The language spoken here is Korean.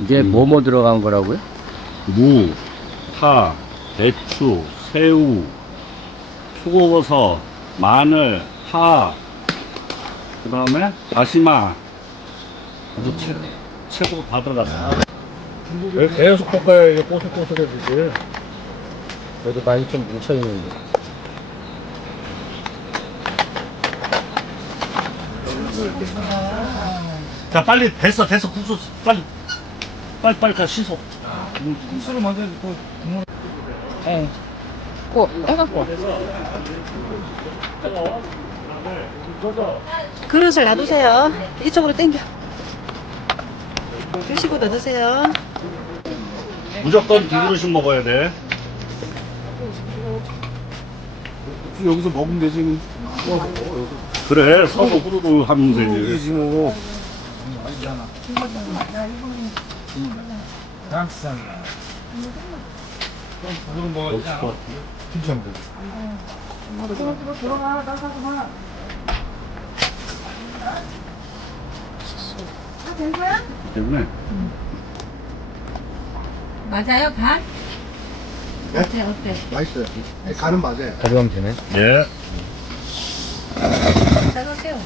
이게 뭐뭐 들어간 거라고요? 무, 파, 대추, 새우, 표고버섯, 마늘, 파, 그 다음에 다시마. 아주 최, 최고 다 들어갔어. 계속 볶아야 이게 뽀송뽀송해지지. 그래도 많이 좀 뭉쳐있는데. 자, 빨리 됐어, 됐어, 국수, 빨리. 빨리, 빨리 가, 씻어. 국수를 먼저 그 국물 예. 꼭 해갖고. 그릇을 놔두세요. 이쪽으로 당겨. 드시고 더 드세요. 무조건 두 그릇씩 먹어야 돼. 여기서 먹으면 되지. 그래, 서로 후루루 하면 되지. 이지 뭐. 양쌈. 그거는 뭐 괜찮고. 때문에. 맞아요, 반? 어때, 어때? 맛있어요. 간은 맞아요. 가져가면 되네. 예. 잘 가세요.